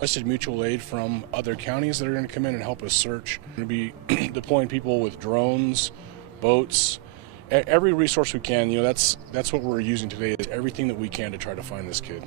requested mutual aid from other counties that are going to come in and help us search. We're going to be deploying people with drones, boats, every resource we can. That's what we're using today, is everything that we can to try to find this kid.